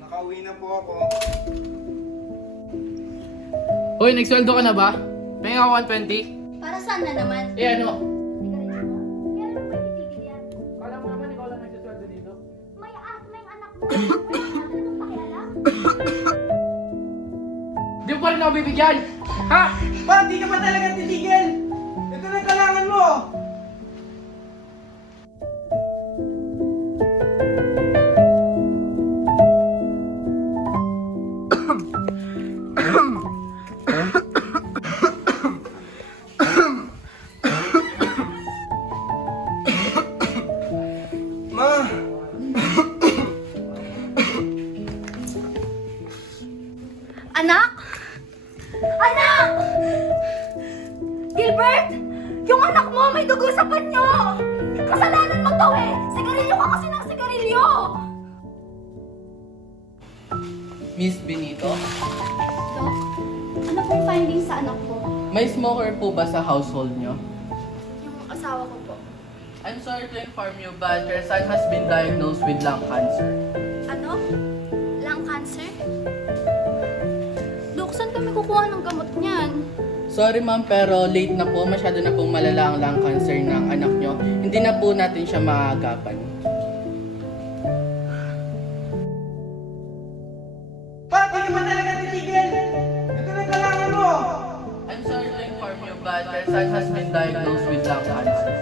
Nakauwi na po ako. Hoy, nagsweldo ka na ba? May ako 120? Para saan na naman? Eh ano? Sigarilyo mo? Kaya naman ba titigil yan? Kala mo naman ikaw lang nagsasweldo dito? May anak mo. Wala ka namang pakialam. Di mo pa rin ako bibigyan! Ha? Bakit di ka pa talaga titigil? Ito na yung kailangan mo! Ma! Anak! Anak! Gilbert! Yung anak mo may dugo sa panyo! Kasalanan mo to eh! Sigarilyo ka kasi ng sigarilyo! Miss Benito, Dok, ano pong findings sa anak ko? may smoker po ba sa household nyo? Yung asawa ko po. I'm sorry to inform you, but your son has been diagnosed with lung cancer. Ano? Lung cancer? Dok, saan kami kukuha ng gamot niyan? Sorry ma'am, pero late na po. Masyado na pong malala ang lung cancer ng anak nyo. Hindi na po natin siya maagapan. Bakit di ka pa talaga titigil? Ito na yung kailangan mo! I'm sorry to inform you, but your son has been diagnosed with lung cancer.